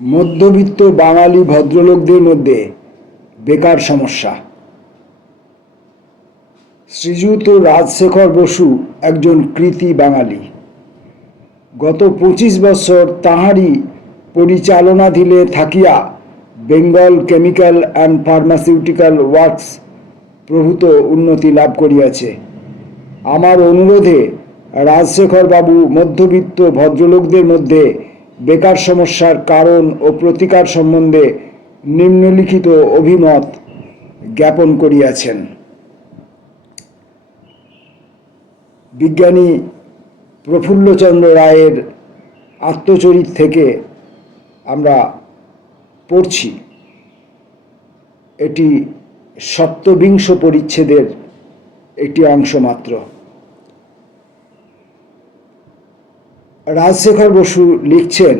মধ্যবিত্ত বাঙালি ভদ্রলোকদের মধ্যে বেকার সমস্যা। শ্রীযুত রাজশেখর বসু একজন কৃতি বাঙালি। গত 25 বছর তাঁহারই পরিচালনাধীনে থাকিয়া Bengal chemical and pharmaceutical works প্রভূত উন্নতি লাভ করিয়াছে। আমার অনুরোধে রাজশেখর বাবু মধ্যবিত্ত ভদ্রলোকদের মধ্যে বেকার সমস্যার কারণ ও প্রতিকার সম্বন্ধে নিম্নলিখিত অভিমত জ্ঞাপন করিয়াছেন। বিজ্ঞানী প্রফুল্লচন্দ্র রায়ের আত্মচরিত থেকে আমরা পড়ছি। এটি 27 পরিচ্ছেদের একটি অংশ মাত্র। রাজশেখর বসু লিখছেন,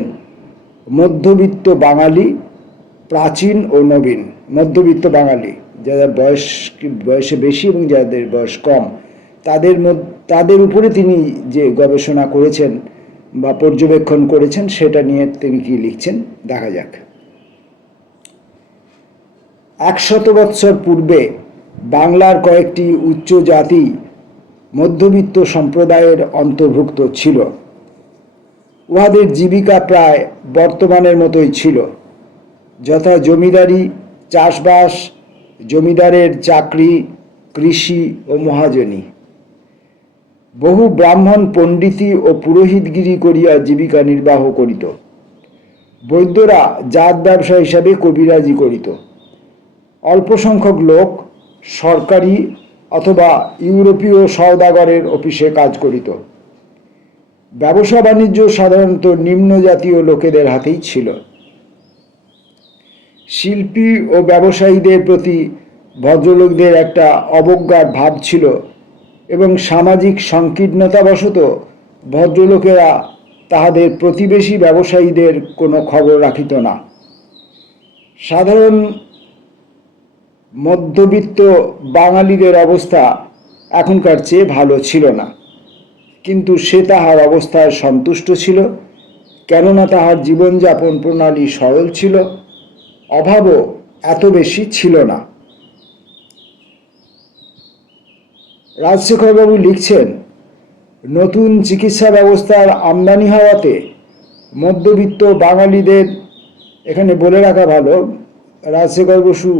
মধ্যবিত্ত বাঙালি, প্রাচীন ও নবীন। মধ্যবিত্ত বাঙালি, যাদের বয়সে বেশি এবং যাদের বয়স কম, তাদের উপরে তিনি যে গবেষণা করেছেন বা পর্যবেক্ষণ করেছেন সেটা নিয়ে তিনি কি লিখছেন দেখা যাক। 100 বৎসর পূর্বে বাংলার কয়েকটি উচ্চ জাতি মধ্যবিত্ত সম্প্রদায়ের অন্তর্ভুক্ত ছিল। উহাদের জীবিকা প্রায় বর্তমানের মতোই ছিল, যথা জমিদারি, চাষবাস, জমিদারের চাকরি, কৃষি ও মহাজনী। বহু ব্রাহ্মণ পণ্ডিতি ও পুরোহিতগিরি করিয়া জীবিকা নির্বাহ করিত। বৈদ্যরা জাত ব্যবসা হিসাবে কবিরাজি করিত। অল্প সংখ্যক লোক সরকারি অথবা ইউরোপীয় সওদাগরের অফিসে কাজ করিত। ব্যবসা বাণিজ্য সাধারণত নিম্ন জাতীয় লোকেদের হাতেই ছিল। শিল্পী ও ব্যবসায়ীদের প্রতি ভদ্রলোকদের একটা অবজ্ঞার ভাব ছিল এবং সামাজিক সংকীর্ণতাবশত ভদ্রলোকেরা তাহাদের প্রতিবেশী ব্যবসায়ীদের কোনো খবর রাখিত না। সাধারণ মধ্যবিত্ত বাঙালিদের অবস্থা এখনকার চেয়ে ভালো ছিল না, কিন্তু সে তাহার অবস্থায় সন্তুষ্ট ছিল, কেননা তাহার জীবনযাপন প্রণালী সরল ছিল, অভাবও এত বেশি ছিল না। রাজশেখরবাবু লিখছেন, নতুন চিকিৎসা ব্যবস্থার আমদানি হওয়াতে মধ্যবিত্ত বাঙালিদের, এখানে বলে রাখা ভালো, রাজশেখর বসু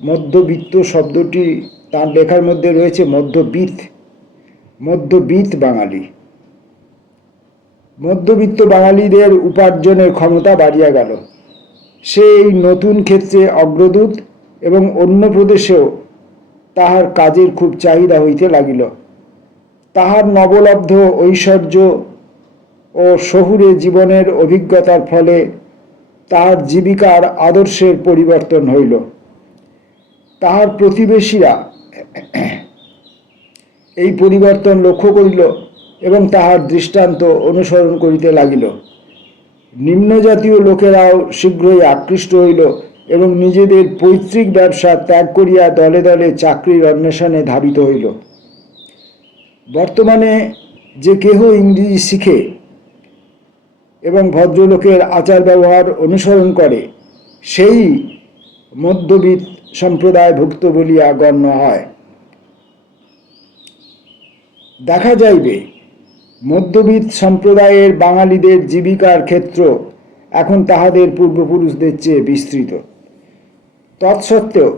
মধ্যবিত্ত শব্দটি তার লেখার মধ্যে রয়েছে মধ্যবিত্ত বাঙালি। মধ্যবিত্ত বাঙালিদের উপার্জনের ক্ষমতা বাড়িয়া গেল। সেই নতুন ক্ষেত্রে অগ্রদূত এবং অন্য প্রদেশেও তাহার কাজের খুব চাহিদা হইতে লাগিল। তাহার নবলব্ধ ঐশ্বর্য ও শহুরে জীবনের অভিজ্ঞতার ফলে তাহার জীবিকার আদর্শের পরিবর্তন হইল। তাহার প্রতিবেশীরা এই পরিবর্তন লক্ষ্য করিল এবং তাহার দৃষ্টান্ত অনুসরণ করিতে লাগিল। নিম্নজাতীয় লোকেরাও শীঘ্রই আকৃষ্ট হইল এবং নিজেদের পৈতৃক ব্যবসা ত্যাগ করিয়া দলে দলে চাকরির অন্বেষণে ধাবিত হইল। বর্তমানে যে কেহ ইংরেজি শিখে এবং ভদ্রলোকের আচার ব্যবহার অনুসরণ করে, সেই মধ্যবিত্ত সম্প্রদায়ভুক্ত বলিয়া গণ্য হয়। দেখা যাইবে, মধ্যবিত্ত সম্প্রদায়ের বাঙালিদের জীবিকার ক্ষেত্র এখন তাহাদের পূর্বপুরুষদের চেয়ে বিস্তৃত। তৎসত্ত্বেও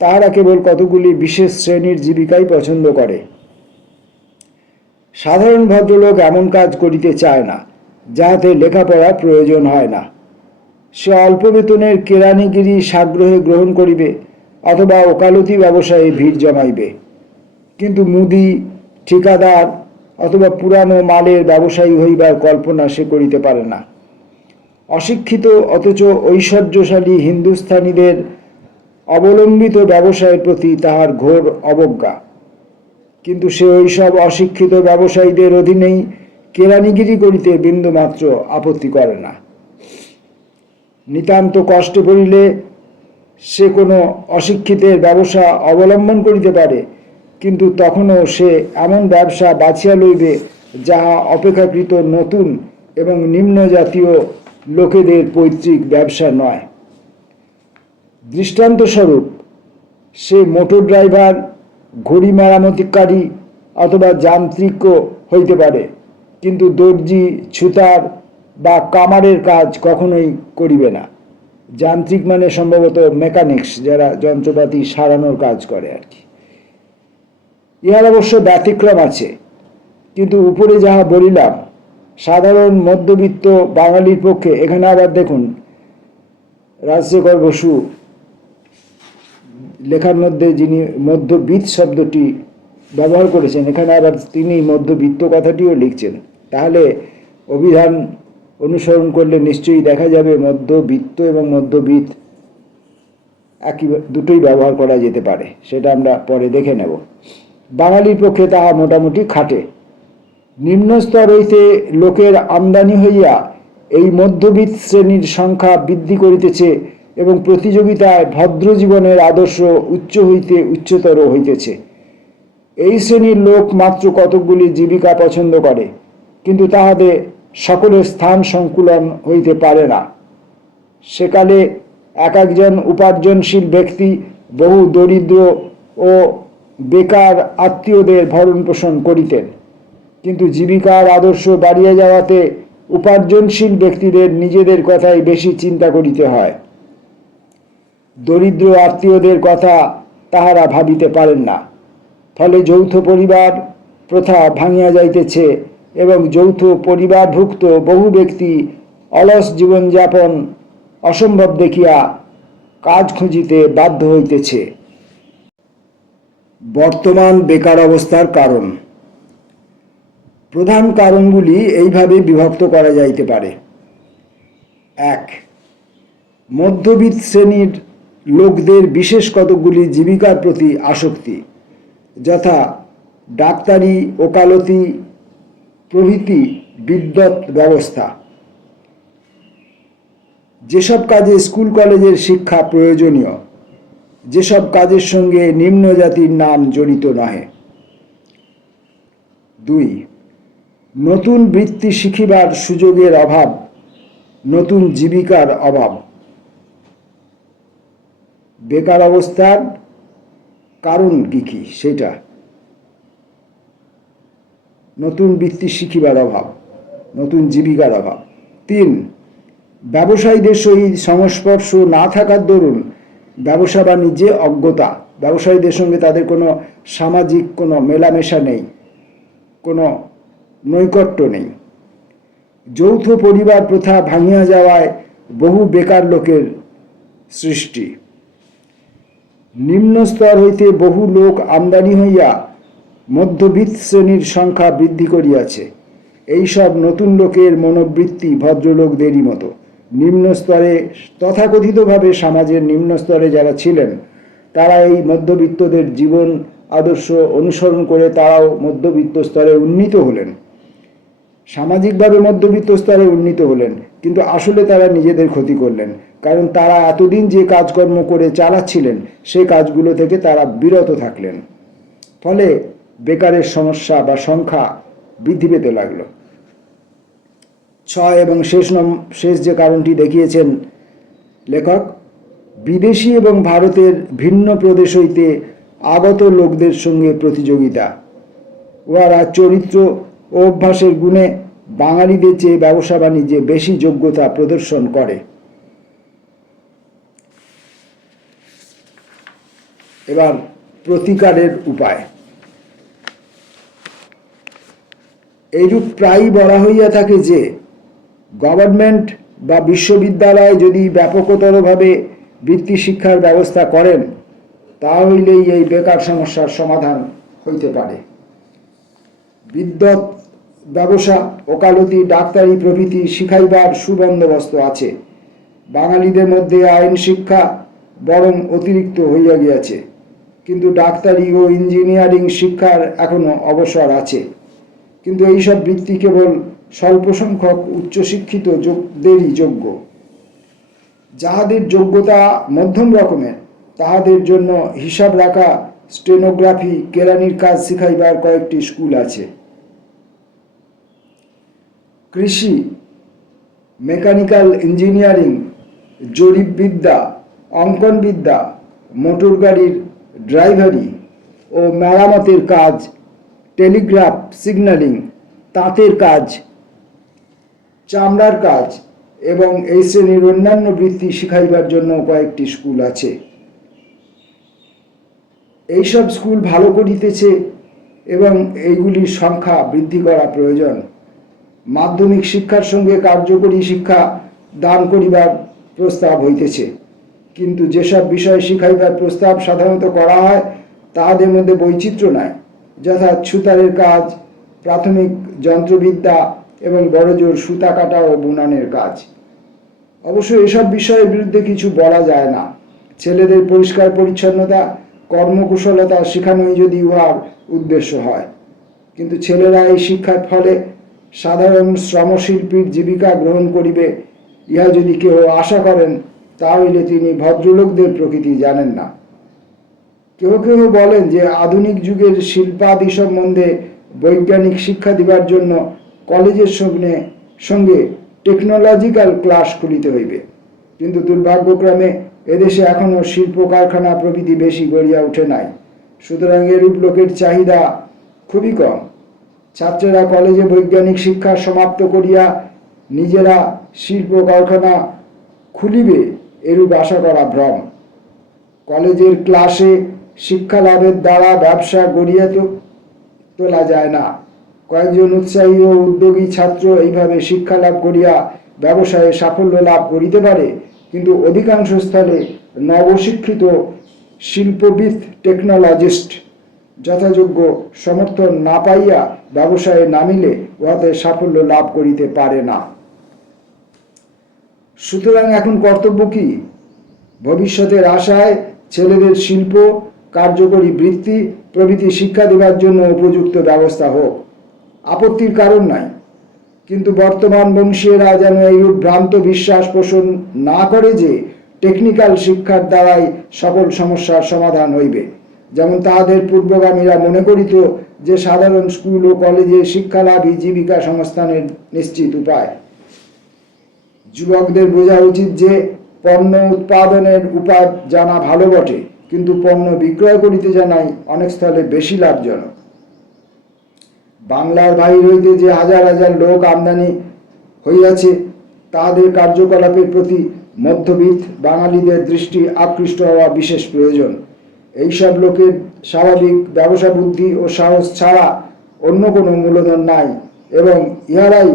তাহারা কেবল কতগুলি বিশেষ শ্রেণীর জীবিকাই পছন্দ করে। সাধারণ ভদ্রলোক এমন কাজ করিতে চায় না যাহাতে লেখাপড়ার প্রয়োজন হয় না। সে অল্প বেতনের কেরানিগিরি সাগ্রহে গ্রহণ করিবে অথবা ওকালতি ব্যবসায়ে ভিড় জমাইবে, কিন্তু মুদি, ঠিকাদার অথবা পুরানো মালের ব্যবসায়ী হইবার কল্পনা সে করিতে পারে না। অশিক্ষিত অথচ ঐশ্বর্যশালী হিন্দুস্থানীদের অবলম্বিত ব্যবসায়ের প্রতি তাহার ঘোর অবজ্ঞা, কিন্তু সে ওইসব অশিক্ষিত ব্যবসায়ীদের অধীনেই কেরানিগিরি করিতে বিন্দুমাত্র আপত্তি করে না। নিতান্ত কষ্টে পড়িলে সে কোনো অশিক্ষিতের ব্যবসা অবলম্বন করিতে পারে, কিন্তু তখনও সে এমন ব্যবসা বাছিয়া লইবে যাহা অপেক্ষাকৃত নতুন এবং নিম্ন জাতীয় লোকেদের পৈতৃক ব্যবসা নয়। দৃষ্টান্তস্বরূপ, সে মোটর ড্রাইভার, ঘড়ি মেরামতিকারী অথবা যান্ত্রিকও হইতে পারে, কিন্তু দর্জি, ছুতার বা কামারের কাজ কখনোই করিবে না। যান্ত্রিক মানে সম্ভবত মেকানিক্স, যারা যন্ত্রপাতি সারানোর কাজ করে আর কি। ইহার অবশ্য ব্যতিক্রম আছে, কিন্তু উপরে যাহা বলিলাম সাধারণ মধ্যবিত্ত বাঙালির পক্ষে, এখানে আবার দেখুন রাজশেখর বসু লেখার মধ্যে যিনি মধ্যবিত্ত শব্দটি ব্যবহার করেছেন, এখানে আবার তিনি মধ্যবিত্ত কথাটিও লিখছেন। তাহলে অভিধান অনুসরণ করলে নিশ্চয়ই দেখা যাবে মধ্যবিত্ত এবং মধ্যবিত্ত একই, দুটোই ব্যবহার করা যেতে পারে, সেটা আমরা পরে দেখে নেব। বাঙালির পক্ষে তাহা মোটামুটি খাটে। নিম্ন স্তর হইতে লোকের আমদানি হইয়া এই মধ্যবিত্ত শ্রেণীর সংখ্যা বৃদ্ধি করিতেছে এবং প্রতিযোগিতায় ভদ্র জীবনের আদর্শ উচ্চ হইতে উচ্চতর হইতেছে। এই শ্রেণীর লোক মাত্র কতকগুলি জীবিকা পছন্দ করে, কিন্তু তাহাদের সকলের স্থান সংকুলন হইতে পারে না। সেকালে এক একজন উপার্জনশীল ব্যক্তি বহু দরিদ্র ও বেকার আত্মীয়দের ভরণ পোষণ করিতেন, কিন্তু জীবিকার আদর্শ বাড়িয়া যাওয়াতে উপার্জনশীল ব্যক্তিদের নিজেদের কথাই বেশি চিন্তা করিতে হয়। দরিদ্র আত্মীয়দের কথা তাহারা ভাবিতে পারেন না। ফলে যৌথ পরিবার প্রথা ভাঙিয়া যাইতেছে এবং যৌথ পরিবারভুক্ত বহু ব্যক্তি অলস জীবনযাপন অসম্ভব দেখিয়া কাজ খুঁজিতে বাধ্য হইতেছে। বর্তমান বেকার অবস্থার কারণ। প্রধান কারণগুলি এইভাবে বিভক্ত করা যাইতে পারে। 1. মধ্যবিত্ত শ্রেণীর লোকদের বিশেষ কতকগুলি জীবিকার প্রতি আসক্তি, যথা ডাক্তারি, ওকালতি প্রভৃতি বিদ্যৎ ব্যবস্থা। যেসব কাজে স্কুল কলেজের শিক্ষা প্রয়োজনীয়, যেসব কাজের সঙ্গে নিম্ন জাতির নাম জড়িত নহে। 2. নতুন বৃত্তি শিখিবার সুযোগের অভাব, নতুন জীবিকার অভাব। বেকার অবস্থার কারণ কি কি সেটা, নতুন বৃত্তি শিখিবার অভাব, নতুন জীবিকার অভাব। 3. ব্যবসায়ীদের সহিত সংস্পর্শ না থাকার দরুন ব্যবসা বাণিজ্যে অজ্ঞতা, ব্যবসায়ীদের সঙ্গে তাদের কোনো সামাজিক কোনো মেলামেশা নেই, কোনো নৈকট্য নেই। যৌথ পরিবার প্রথা ভাঙিয়া যাওয়ায় বহু বেকার লোকের সৃষ্টি। নিম্ন স্তর হইতে বহু লোক আমদানি হইয়া মধ্যবিত্ত শ্রেণীর সংখ্যা বৃদ্ধি করিয়াছে। এইসব নতুন লোকের মনোবৃত্তি ভদ্রলোকদেরই মতো। নিম্ন স্তরে তথাকথিতভাবে সমাজের নিম্ন স্তরে যারা ছিলেন, তারা এই মধ্যবিত্তদের জীবন আদর্শ অনুসরণ করে তারাও মধ্যবিত্ত স্তরে উন্নীত হলেন, সামাজিকভাবে মধ্যবিত্ত স্তরে উন্নীত হলেন, কিন্তু আসলে তারা নিজেদের ক্ষতি করলেন। কারণ তারা এতদিন যে কাজকর্ম করে চালাচ্ছিলেন সেই কাজগুলো থেকে তারা বিরত থাকলেন। ফলে বেকারের সমস্যা বা সংখ্যা বৃদ্ধি পেতে লাগলো। 6 এবং শেষ যে কারণটি দেখিয়েছেন লেখক, বিদেশি এবং ভারতের ভিন্ন প্রদেশ হইতে আগত লোকদের সঙ্গে প্রতিযোগিতা। ওরা চরিত্র ও অভ্যাসের গুণে বাঙালিদের চেয়ে ব্যবসা বাণিজ্যে বেশি যোগ্যতা প্রদর্শন করে। এবার প্রতিকারের উপায়। এইরূপ প্রায়ই বলা হইয়া থাকে যে গভর্নমেন্ট বা বিশ্ববিদ্যালয় যদি ব্যাপকতরভাবে বৃত্তি শিক্ষার ব্যবস্থা করেন, তাহলেই এই বেকার সমস্যার সমাধান হইতে পারে। বিদ্যৎ ব্যবসা, ওকালতি, ডাক্তারি প্রভৃতি শিখাইবার সুবন্দোবস্ত আছে। বাঙালিদের মধ্যে আইন শিক্ষা বরং অতিরিক্ত হইয়া গিয়াছে, কিন্তু ডাক্তারি ও ইঞ্জিনিয়ারিং শিক্ষার এখনো অবসর আছে। কিন্তু এইসব বৃত্তি কেবল স্বল্প সংখ্যক উচ্চশিক্ষিত যোগদেরই যোগ্য। যাহাদের যোগ্যতা মধ্যম রকমের, তাহাদের জন্য হিসাব রাখা, স্টেনোগ্রাফি, কেরানির কাজ শিখাইবার কয়েকটি স্কুল আছে। কৃষি মেকানিক্যাল ইঞ্জিনিয়ারিং, জরিপবিদ্যা, অঙ্কনবিদ্যা, মোটর গাড়ির ড্রাইভারি ও মেরামতের কাজ, টেলিগ্রাফ সিগন্যালিং, তাঁতের কাজ, চামড়ার কাজ এবং এই শ্রেণীর অন্যান্য বৃত্তি শিখাইবার জন্য কয়েকটি স্কুল আছে। এইসব স্কুল ভালো করিতেছে এবং এইগুলির সংখ্যা বৃদ্ধি করা প্রয়োজন। মাধ্যমিক শিক্ষার সঙ্গে কার্যকরী শিক্ষা দান করিবার প্রস্তাব হইতেছে, কিন্তু যেসব বিষয় শিখাইবার প্রস্তাব সাধারণত করা হয় তাহাদের মধ্যে বৈচিত্র্য নাই, যথা ছুতারের কাজ, প্রাথমিক যন্ত্রবিদ্যা এবং বড়জোর সুতা কাটা ও বুনানের কাজ। অবশ্য এসব বিষয়ের বিরুদ্ধে কিছু বলা যায় না। ছেলেদের পরিষ্কার পরিচ্ছন্নতা, কর্মকুশলতা শেখানোই যদি উহার উদ্দেশ্য হয়, কিন্তু ছেলেরা এই শিক্ষার ফলে সাধারণ শ্রমশিল্পীর জীবিকা গ্রহণ করিবে ইহা যদি কেউ আশা করেন, তাহলে তিনি ভদ্রলোকদের প্রকৃতি জানেন না। কেউ কেউ বলেন যে আধুনিক যুগের শিল্পাদি সম্বন্ধে বৈজ্ঞানিক শিক্ষা দিবার জন্য কলেজের সঙ্গে টেকনোলজিক্যাল ক্লাস খুলিতে হইবে, কিন্তু দুর্ভাগ্যক্রমে এদেশে এখনও শিল্প কারখানা প্রভৃতি বেশি গড়িয়া উঠে নাই, সুতরাং এরূপ লোকের চাহিদা খুবই কম। ছাত্রেরা কলেজে বৈজ্ঞানিক শিক্ষা সমাপ্ত করিয়া নিজেরা শিল্প কারখানা খুলিবে এরূপ আশা করা ভ্রম। কলেজের ক্লাসে শিক্ষা লাভের দ্বারা ব্যবসা গড়িয়া তোলা যায় না। কয়েকজন উৎসাহী ও উদ্যোগী ছাত্র এইভাবে শিক্ষা লাভ করিয়া ব্যবসায়ে সাফল্য লাভ করিতে পারে, কিন্তু অধিকাংশ স্থলে নবশিক্ষিত শিল্পবিদ টেকনোলজিস্ট যথাযোগ্য সমর্থন না পাইয়া ব্যবসায়ে নামিলে উহাতে সাফল্য লাভ করিতে পারে না। সুতরাং এখন কর্তব্য কি? ভবিষ্যতের আশায় ছেলেদের শিল্প, কার্যকরী বৃত্তি প্রভৃতি শিক্ষা দেবার জন্য উপযুক্ত ব্যবস্থা হোক, আপত্তির কারণ নাই, কিন্তু বর্তমান বংশীয়রা যেন এইরূপ ভ্রান্ত বিশ্বাস পোষণ না করে যে টেকনিক্যাল শিক্ষার দ্বারাই সকল সমস্যার সমাধান হইবে, যেমন তাহাদের পূর্বগামীরা মনে করিত যে সাধারণ স্কুল ও কলেজে শিক্ষালাভই জীবিকা সংস্থানের নিশ্চিত উপায়। যুবকদের বোঝা উচিত যে পণ্য উৎপাদনের উপায় জানা ভালো বটে, কিন্তু পণ্য বিক্রয় করিতে জানাই অনেক স্থলে বেশি লাভজনক। বাংলার বাহির হইতে যে হাজার হাজার লোক আমদানি হইয়াছে, তাহাদের কার্যকলাপের প্রতি মধ্যবিত্ত বাঙালিদের দৃষ্টি আকৃষ্ট হওয়া বিশেষ প্রয়োজন। এইসব লোকের স্বাভাবিক ব্যবসা বুদ্ধি ও সাহস ছাড়া অন্য কোনো মূলধন নাই, এবং ইহারাই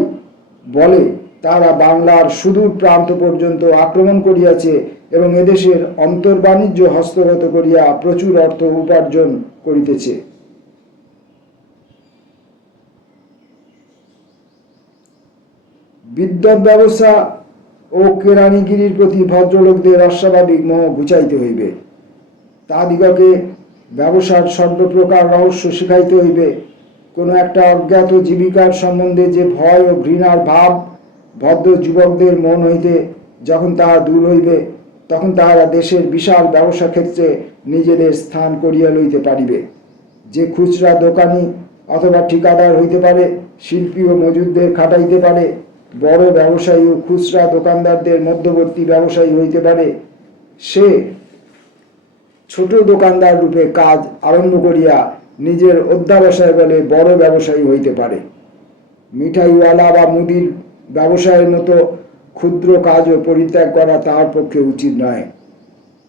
বলে তারা বাংলার সুদূর প্রান্ত পর্যন্ত আক্রমণ করিয়াছে এবং এদেশের অন্তর্বাণিজ্য হস্তগত করিয়া প্রচুর অর্থ উপার্জন করিতেছে। বিদ্যুৎ ব্যবসা ও কেরানিগিরির প্রতি ভদ্রলোকদের অস্বাভাবিক মোহ ঘুচাইতে হইবে। তাহাদিগকে ব্যবসার সর্বপ্রকার রহস্য শিখাইতে হইবে। কোনো একটা অজ্ঞাত জীবিকার সম্বন্ধে যে ভয় ও ঘৃণার ভাব ভদ্র যুবকদের মন হইতে যখন তাহা দূর হইবে, তখন তাহারা দেশের বিশাল ব্যবসা ক্ষেত্রে নিজেদের স্থান করিয়া লইতে পারিবে। যে খুচরা দোকানি অথবা ঠিকাদার হইতে পারে, শিল্পী ও মজুরদের খাটাইতে পারে, বড় ব্যবসায়ী ও খুচরা দোকানদারদের মধ্যবর্তী ব্যবসায়ী হইতে পারে, সে ছোট দোকানদার রূপে কাজ আরম্ভ করিয়া নিজের অধ্যাবসায় বলে বড় ব্যবসায়ী হইতে পারে। মিঠাইওয়ালা বা মুদির ব্যবসায়ের মতো ক্ষুদ্র কাজও পরিত্যাগ করা তাহার পক্ষে উচিত নয়।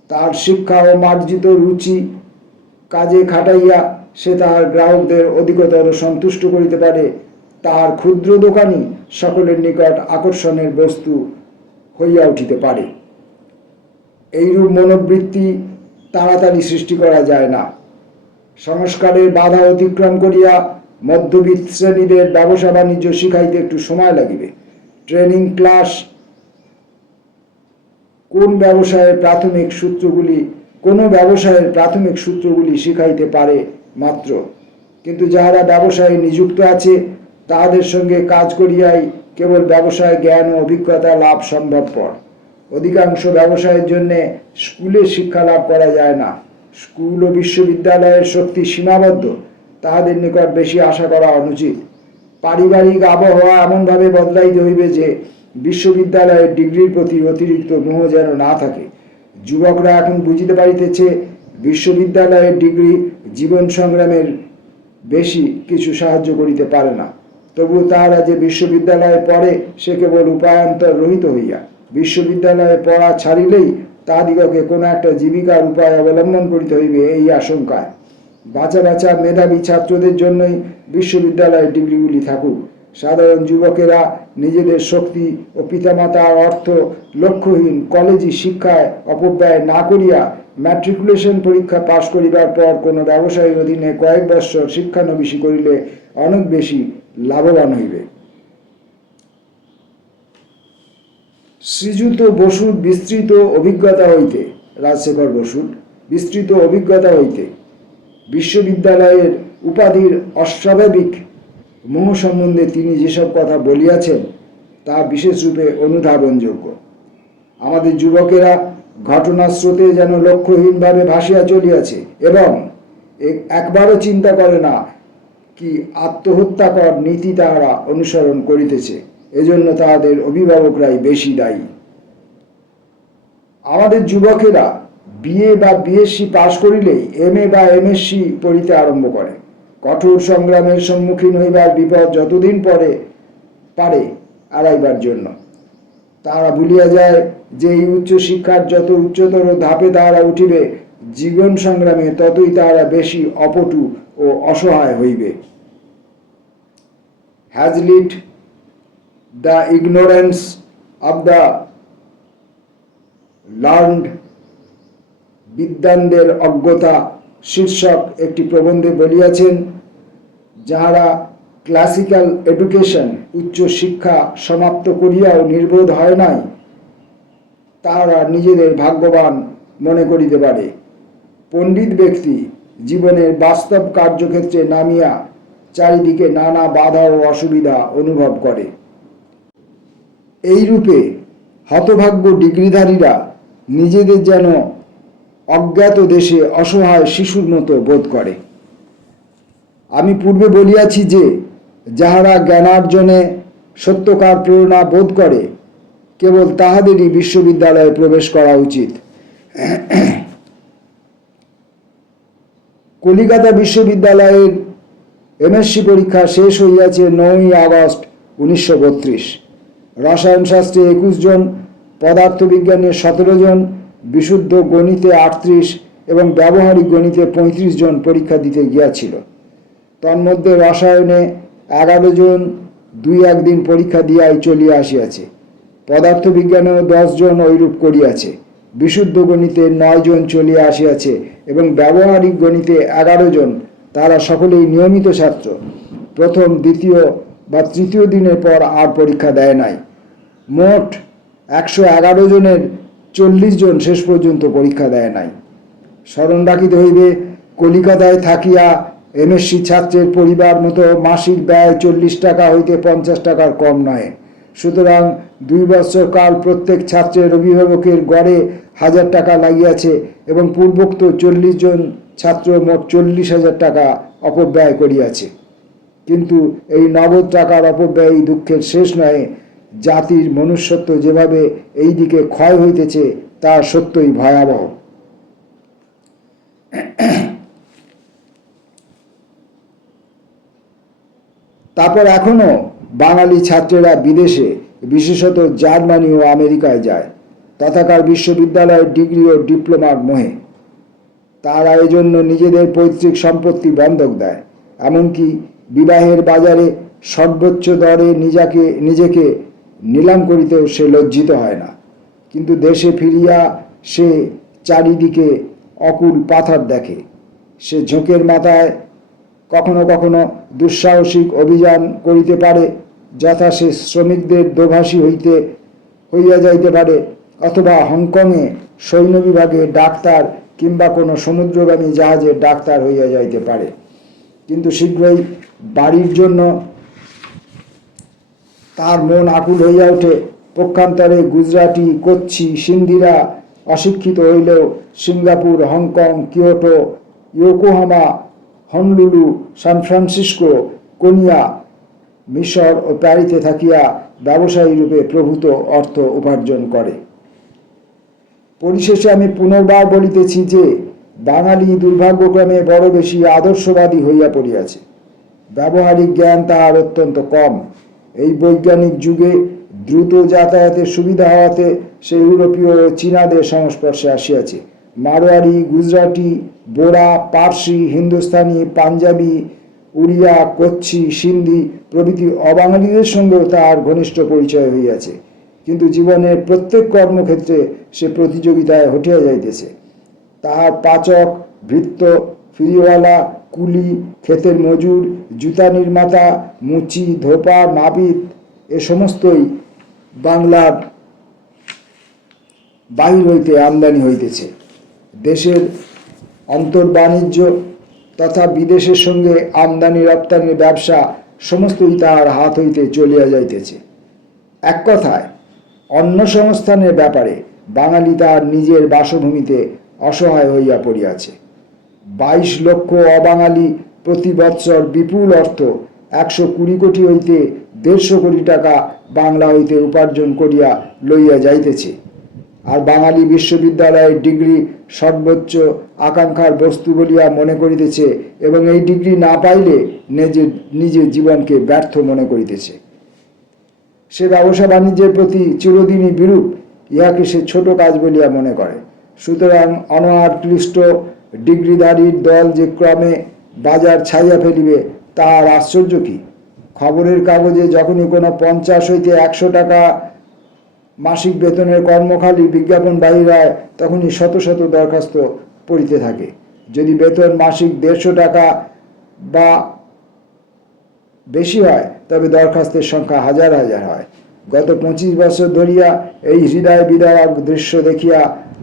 তার শিক্ষা ও মার্জিত রুচি কাজে খাটাইয়া সে তাহার গ্রাহকদের অধিকতর সন্তুষ্ট করিতে পারে। তাহার ক্ষুদ্র দোকানই সকলের নিকট আকর্ষণের বস্তু হইয়া উঠিতে পারে। এইরূপ মনোবৃত্তি তাড়াতাড়ি সৃষ্টি করা যায় না। সংস্কারের বাধা অতিক্রম করিয়া মধ্যবিত্ত শ্রেণীদের ব্যবসা বাণিজ্য শিখাইতে একটু সময় লাগিবে। ট্রেনিং ক্লাস কোনো ব্যবসায়ের প্রাথমিক সূত্রগুলি শিখাইতে পারে মাত্র, কিন্তু যাহারা ব্যবসায়ে নিযুক্ত আছে তাহাদের সঙ্গে কাজ করিয়াই কেবল ব্যবসায় জ্ঞান ও অভিজ্ঞতা লাভ সম্ভবপর। অধিকাংশ ব্যবসায়ের জন্য স্কুলে শিক্ষা লাভ করা যায় না। স্কুল ও বিশ্ববিদ্যালয়ের শক্তি সীমাবদ্ধ, তাহাদের নিকট বেশি আশা করা অনুচিত। পারিবারিক আবহাওয়া এমনভাবে বদলাইতে হইবে যে বিশ্ববিদ্যালয়ের ডিগ্রির প্রতি অতিরিক্ত মোহ যেন না থাকে। যুবকরা এখন বুঝিতে পারিতেছে বিশ্ববিদ্যালয়ের ডিগ্রি জীবন সংগ্রামের বেশি কিছু সাহায্য করিতে পারে না। তবু তাহারা যে বিশ্ববিদ্যালয়ে পড়ে সে কেবল উপায়ান্তর রহিত হইয়া বিশ্ববিদ্যালয়ে পড়া ছাড়িলেই তাদিগকে কোনো একটা জীবিকার উপায় অবলম্বন করিতে হইবে এই আশঙ্কায় বাঁচা বাঁচা মেধাবী ছাত্রদের জন্যই বিশ্ববিদ্যালয়ের ডিগ্রিগুলি থাকুক। সাধারণ যুবকেরা নিজেদের শক্তি ও পিতামাতার অর্থ লক্ষ্যহীন কলেজি শিক্ষায় অপব্যয় না করিয়া ম্যাট্রিকুলেশন পরীক্ষা পাশ করিবার পর কোনো ব্যবসায়ীর অধীনে কয়েক বৎসর শিক্ষানবিশি করিলে অনেক বেশি লাভবান হইবে। শ্রীযুত বসুর বিস্তৃত অভিজ্ঞতা হইতে রাজশেখর বসুর বিস্তৃত অভিজ্ঞতা হইতে বিশ্ববিদ্যালয়ের উপাধির অস্বাভাবিক মোহ সম্বন্ধে তিনি যেসব কথা বলিয়াছেন তা বিশেষরূপে অনুধাবনযোগ্য। আমাদের যুবকেরা ঘটনার স্রোতে যেন লক্ষ্যহীনভাবে ভাসিয়া চলিয়াছে এবং একবারও চিন্তা করে না কি আত্মহত্যাকর নীতি তাহারা অনুসরণ করিতেছে। এজন্য তাহাদের অভিভাবকরাই বেশি দায়ী। আমাদের যুবকেরা বিএ বা বিএসসি পাশ করিলেই এমএ বা এমএসসি পড়িতে আরম্ভ করে। কঠোর সংগ্রামের সম্মুখীন হইবার বিপদ যতদিন পরে পারে এড়াইবার জন্য তাহারা ভুলিয়া যায় যে এই উচ্চশিক্ষার যত উচ্চতর ধাপে তাহারা উঠিবে জীবন সংগ্রামে ততই তাহারা বেশি অপটু ও অসহায় হইবে। Hazlitt, The Ignorance of the Learned, বিদ্বানদের অজ্ঞতা শীর্ষক একটি প্রবন্ধে বলিয়াছেন, যাহারা ক্লাসিক্যাল এডুকেশন উচ্চ শিক্ষা সমাপ্ত করিয়াও নির্বোধ হয় নাই তাহারা নিজেদের ভাগ্যবান মনে করিতে পারে। পণ্ডিত ব্যক্তি জীবনের বাস্তব কার্যক্ষেত্রে নামিয়া চারিদিকে নানা বাধা ও অসুবিধা অনুভব করে। এইরূপে হতভাগ্য ডিগ্রিধারীরা নিজেদের যেন অজ্ঞাত দেশে অসহায় শিশুর মতো বোধ করে। আমি পূর্বে বলিয়াছি যে যাহারা জ্ঞানার্জনে সত্যকার প্রেরণা বোধ করে কেবল তাহাদেরই বিশ্ববিদ্যালয়ে প্রবেশ করা উচিত। কলিকাতা বিশ্ববিদ্যালয়ের এমএসসি পরীক্ষা শেষ হইয়াছে 9ই আগস্ট 1932। রসায়নশাস্ত্রে 21 জন, পদার্থবিজ্ঞানে 17 জন, বিশুদ্ধ গণিতে 38 এবং ব্যবহারিক গণিতে 35 জন পরীক্ষা দিতে গিয়াছিল। তন্মধ্যে রসায়নে 11 জন 2-1 দিন পরীক্ষা দিয়াই চলিয়া আসিয়াছে। পদার্থবিজ্ঞানেও 10 জন ঐরূপ করিয়াছে। বিশুদ্ধ গণিতে 9 জন চলিয়া আসিয়াছে এবং ব্যবহারিক গণিতে 11 জন। তারা সকলেই নিয়মিত ছাত্র। প্রথম, দ্বিতীয় বা তৃতীয় দিনের পর আর পরীক্ষা দেয় নাই। মোট 111 জনের 40 জন শেষ পর্যন্ত পরীক্ষা দেয় নাই। স্মরণ রাখিতে হইবে, কলিকাতায় থাকিয়া এমএসসি ছাত্রের পরিবার মতো মাসিক ব্যয় 40 টাকা হইতে 50 টাকার কম নয়। সুতরাং 2 বৎসর কাল প্রত্যেক ছাত্রের অভিভাবকের গড়ে 1000 টাকা লাগিয়াছে এবং পূর্বোক্ত 40 জন ছাত্র মোট 40,000 টাকা অপব্যয় করিয়াছে। কিন্তু এই নগদ টাকার অপব্যয় দুঃখের শেষ নয়। জাতির মনুষ্যত্ব যেভাবে এই দিকে ক্ষয় হইতেছে তা সত্যই ভয়াবহ। তারপর এখনো বাঙালি ছাত্রেরা বিদেশে, বিশেষত জার্মানি ও আমেরিকায় যায় তথাকার বিশ্ববিদ্যালয়ের ডিগ্রি ও ডিপ্লোমার মোহে। তারা এজন্য নিজেদের পৈতৃক সম্পত্তি বন্ধক দেয়, এমনকি বিবাহের বাজারে সর্বোচ্চ দরে নিজেকে নিলাম করিতেও সে লজ্জিত হয় না। কিন্তু দেশে ফিরিয়া সে চারিদিকে অকুল পাথর দেখে। সে ঝোঁকের মাথায় কখনো কখনো দুঃসাহসিক অভিযান করিতে পারে, যথা সে শ্রমিকদের দোভাষী হইয়া যাইতে পারে, অথবা হংকংয়ে সৈন্য বিভাগে ডাক্তার কিংবা কোনো সমুদ্রগামী জাহাজের ডাক্তার হইয়া যাইতে পারে। কিন্তু শীঘ্রই বাড়ির জন্য তার মন আকুল হইয়া ওঠে। পক্ষান্তরে গুজরাটি, কোচ্চি, সিন্ধিরা অশিক্ষিত হইলেও Singapore, Hong Kong, Kyoto, Yokohama, Honolulu, San Francisco, Konya মিশর ও প্যারিতে থাকিয়া ব্যবসায়ী রূপে প্রভূত অর্থ উপার্জন করে। পরিশেষে আমি পুনর্বার বলিতেছি যে বাঙালি দুর্ভাগ্যক্রমে বড় বেশি আদর্শবাদী হইয়া পড়িয়াছে। ব্যবহারিক জ্ঞান তাহার অত্যন্ত কম। এই বৈজ্ঞানিক যুগে দ্রুত যাতায়াতের সুবিধা হওয়াতে সে ইউরোপীয় ও চীনাদের সংস্পর্শে আসিয়াছে। মারোয়ারি, গুজরাটি, বোরা, পার্সি, হিন্দুস্তানি, পাঞ্জাবি, উড়িয়া, কচ্ছি, সিন্ধি প্রভৃতি অবাঙালিদের সঙ্গেও তাহার ঘনিষ্ঠ পরিচয় হইয়াছে। কিন্তু জীবনের প্রত্যেক কর্মক্ষেত্রে সে প্রতিযোগিতায় হটিয়া যাইতেছে। তাহার পাচক, ভৃত্য, ফিরিওয়ালা, কুলি, ক্ষেতের মজুর, জুতা নির্মাতা, মুচি, ধোপা, নাপিত এ সমস্তই বাংলার বাহির হইতে আমদানি হইতেছে। দেশের অন্তর্বাণিজ্য তথা বিদেশের সঙ্গে আমদানি রপ্তানির ব্যবসা সমস্তই তাহার হাত হইতে চলিয়া যাইতেছে। এক কথায় অন্ন সংস্থানের ব্যাপারে বাঙালি তার নিজের বাসভূমিতে অসহায় হইয়া পড়িয়াছে। 22 লক্ষ অবাঙালি প্রতি বৎসর বিপুল অর্থ 120 কোটি হইতে 150 কোটি টাকা বাংলা হইতে উপার্জন করিয়া লইয়া যাইতেছে। আর বাঙালি বিশ্ববিদ্যালয়ের ডিগ্রি সর্বোচ্চ আকাঙ্ক্ষার বস্তু বলিয়া মনে করিতেছে এবং এই ডিগ্রি না পাইলে নিজের জীবনকে ব্যর্থ মনে করিতেছে। সে ব্যবসা বাণিজ্যের প্রতি চিরদিনই বিরূপ, ইহাকে সে ছোট কাজ বলিয়া মনে করে। সুতরাং অনাহার ক্লিষ্ট ডিগ্রিধারীর দল যে ক্রমে বাজার ছাইয়া ফেলিবে তার আশ্চর্য কি? খবরের কাগজে যখনই কোনো 50 হইতে 100 টাকা মাসিক বেতনের কর্মখালি বিজ্ঞাপন বাহির হয় তখনই শত শত দরখাস্ত পড়িতে থাকে। যদি বেতন মাসিক 150 টাকা বা বেশি হয় তবে দরখাস্তের সংখ্যা হাজার হাজার হয়। গত 25 বছর ধরিয়া এই হৃদয় বিদারক দৃশ্য দেখিয়া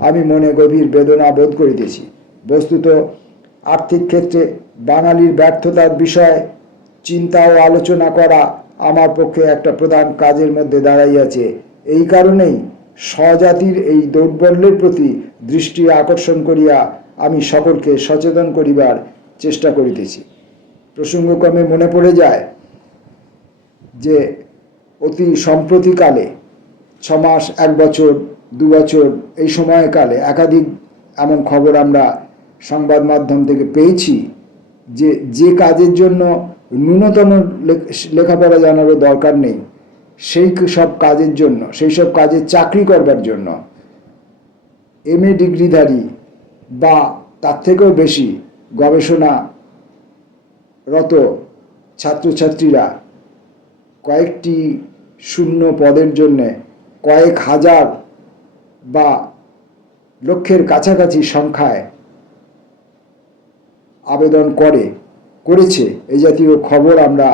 আমি মনে গভীর বেদনা বোধ করিতেছি। বস্তুত আর্থিক ক্ষেত্রে বাঙালির ব্যর্থতার বিষয়ে চিন্তা ও আলোচনা করা আমার পক্ষে একটা প্রধান কাজের মধ্যে দাঁড়াইয়াছে। এই কারণেই স্বজাতির এই দৌর্বল্যের প্রতি দৃষ্টি আকর্ষণ করিয়া আমি সকলকে সচেতন করিবার চেষ্টা করিতেছি। প্রসঙ্গক্রমে মনে পড়ে যায় যে অতি সম্প্রতিকালে 6 মাস, 1 বছর, 2 বছর এই সময়কালে একাধিক এমন খবর আমরা সংবাদ মাধ্যম থেকে পেয়েছি যে কাজের জন্য ন্যূনতম লেখাপড়া জানারও দরকার নেই, সেই সব কাজের জন্য, সেই সব কাজে চাকরি করবার জন্য MA ডিগ্রিধারী বা তার থেকেও বেশি গবেষণারত ছাত্রছাত্রীরা কয়েকটি শূন্য পদের জন্যে কয়েক হাজার বা লক্ষের কাছাকাছি সংখ্যায় আবেদন করেছে। এই জাতীয় খবর আমরা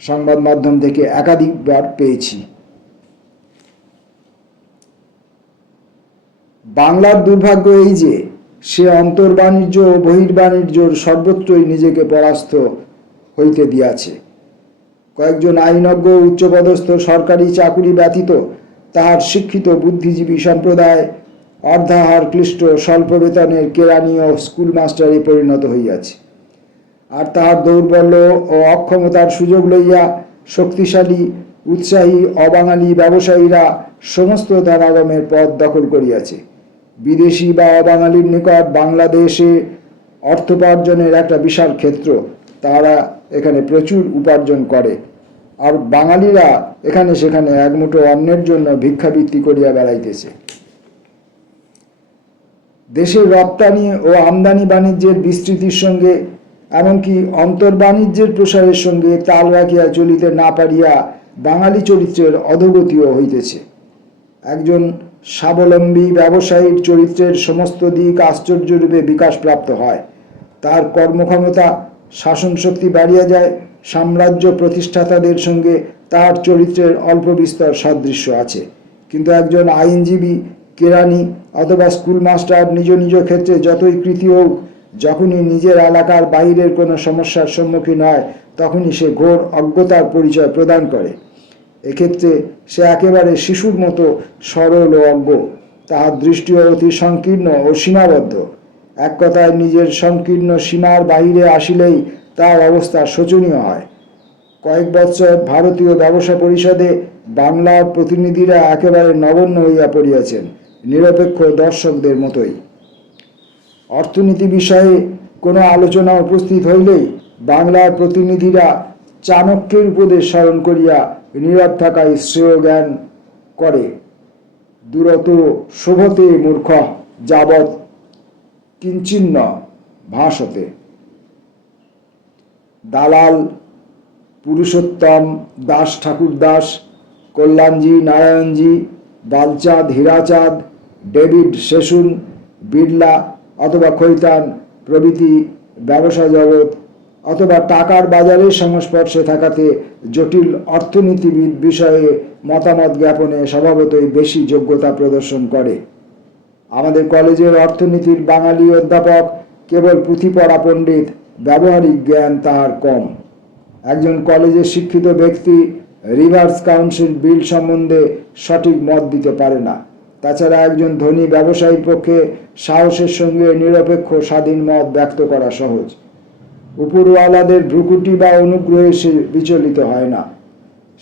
সংবাদ মাধ্যম থেকে একাধিকবার পেয়েছি। বাংলার দুর্ভাগ্য এই যে সে অন্তর্বাণিজ্য ও বহির্বাণিজ্যর সর্বত্রই নিজেকে পরাস্ত হইতে দিয়াছে। কয়েকজন আইনজ্ঞ উচ্চপদস্থ সরকারি চাকুরি ব্যতীত তাহার শিক্ষিত বুদ্ধিজীবী সম্প্রদায় অর্ধাহার ক্লিষ্ট স্বল্প বেতনের কেরানি ও স্কুল মাস্টারে পরিণত হইয়াছে। আর তাহার দৌর্বল্য ও অক্ষমতার সুযোগ লইয়া শক্তিশালী উৎসাহী অবাঙালি ব্যবসায়ীরা সমস্ত ধনাগমের পথ দখল করিয়াছে। বিদেশি বা অবাঙালির নিকট বাংলাদেশে অর্থোপার্জনের একটা বিশাল ক্ষেত্র। তারা এখানে প্রচুর উপার্জন করে, আর বাঙালিরা এখানে সেখানে একমুঠো অন্নের জন্য ভিক্ষাবৃত্তি করিয়া বেড়াইতেছে। দেশের রপ্তানি ও আমদানি বাণিজ্যের বিস্তৃতির সঙ্গে এমনকি অন্তর্বাণিজ্যের প্রসারের সঙ্গে তাল রাখিয়া চলিতে না পারিয়া বাঙালি চরিত্রের অধোগতিও হইতেছে। একজন স্বাবলম্বী ব্যবসায়ীর চরিত্রের সমস্ত দিক আশ্চর্যরূপে বিকাশপ্রাপ্ত হয়। তার কর্মক্ষমতা, শাসন শক্তি বাড়িয়া যায়। সাম্রাজ্য প্রতিষ্ঠাতাদের সঙ্গে তার চরিত্রের অল্প বিস্তর সাদৃশ্য আছে। কিন্তু একজন আইনজীবী, কেরানি অথবা স্কুল মাস্টার নিজ নিজ ক্ষেত্রে যতই কৃতি হোক, যখনই নিজের এলাকার বাইরের কোনো সমস্যার সম্মুখীন হয় তখনই সে ঘোর অজ্ঞতার পরিচয় প্রদান করে। এক্ষেত্রে সে একেবারে শিশুর মতো সরল ও অজ্ঞ। তাহার দৃষ্টিও অতি সংকীর্ণ ও সীমাবদ্ধ। এক কথায় নিজের সংকীর্ণ সীমার বাহিরে আসিলেই তার অবস্থা শোচনীয় হয়। কয়েক বৎসর ভারতীয় ব্যবসা পরিষদে বাংলার প্রতিনিধিরা একেবারে নগণ্য হইয়া পড়িয়াছেন, নিরপেক্ষ দর্শকদের মতোই। অর্থনীতি বিষয়ে কোনো আলোচনা উপস্থিত হইলেই বাংলার প্রতিনিধিরা চাণক্যের উপদেশ স্মরণ করিয়া নীরব থাকায় শ্রেয় জ্ঞান করে। দূরত শোভতে মূর্খ যাবৎ কিঞ্চিন্ন ভাসতে। দালাল পুরুষোত্তম দাস, ঠাকুরদাস, কল্যাণজি, নারায়ণজি, বালচাঁদ, হীরাচাঁদ, ডেভিড সেসুন, বিড়লা অথবা খৈতান প্রভৃতি ব্যবসা জগৎ অথবা টাকার বাজারের সংস্পর্শে থাকাতে জটিল অর্থনীতিবিদ বিষয়ে মতামত জ্ঞাপনে স্বভাবতই বেশি যোগ্যতা প্রদর্শন করে। আমাদের কলেজের অর্থনীতির বাঙালি অধ্যাপক কেবল পুঁথি পড়া পণ্ডিত, ব্যবহারিক জ্ঞান তাহার কম। একজন কলেজের শিক্ষিত ব্যক্তি রিভার্স কাউন্সিল বিল সম্বন্ধে সঠিক মত দিতে পারে না। তাছাড়া একজন ধনী ব্যবসায়ীর পক্ষে সাহসের সঙ্গে নিরপেক্ষ স্বাধীন মত ব্যক্ত করা সহজ। উপরওয়ালাদের ভ্রুকুটি বা অনুগ্রহে সে বিচলিত হয় না।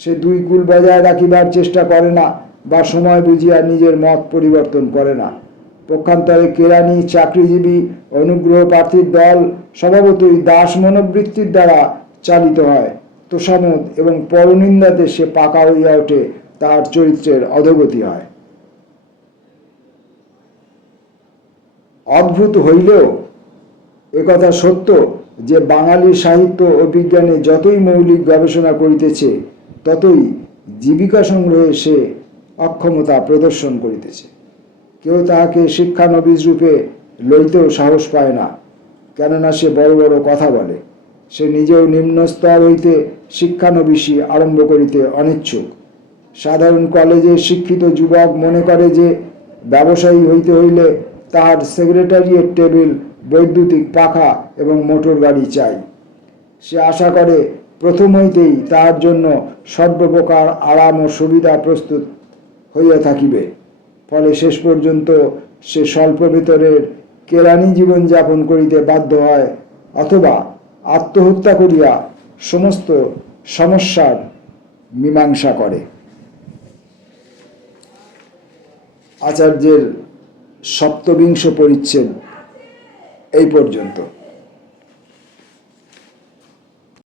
সে দুই কুল বজায় রাখিবার চেষ্টা করে না বা সময় বুঝিয়া নিজের মত পরিবর্তন করে না। পক্ষান্তরে কেরানি, চাকরিজীবী, অনুগ্রহ প্রার্থীর দল স্বভাবতই দাস মনোবৃত্তির দ্বারা চালিত হয়। তোষামোদ এবং পরনিন্দাতে সে পাকা হইয়া ওঠে, তার চরিত্রের অধোগতি হয়। অদ্ভুত হইলেও একথা সত্য যে বাঙালি সাহিত্য ও বিজ্ঞানে যতই মৌলিক গবেষণা করিতেছে ততই জীবিকা সংগ্রহে সে অক্ষমতা প্রদর্শন করিতেছে। কেউ তাহাকে শিক্ষানবিশ রূপে লইতেও সাহস পায় না, কেননা সে বড় বড় কথা বলে। সে নিজেও নিম্ন স্তর হইতে শিক্ষানবিশি আরম্ভ করিতে অনিচ্ছুক। সাধারণ কলেজের শিক্ষিত যুবক মনে করে যে ব্যবসায়ী হইতে হইলে তার সেক্রেটারিয়েট টেবিল, বৈদ্যুতিক পাখা এবং মোটর গাড়ি চাই। সে আশা করে প্রথম হইতেই তার জন্য সর্বপ্রকার আরাম ও সুবিধা প্রস্তুত হইয়া থাকিবে। ফলে শেষ পর্যন্ত সে স্বল্প বেতনের কেরানি জীবন যাপন করিতে বাধ্য হয় অথবা আত্মহত্যা করিয়া সমস্ত সমস্যার মীমাংসা করে। আচার্যের সপ্তবিংশ পরিচ্ছেদ এই পর্যন্ত।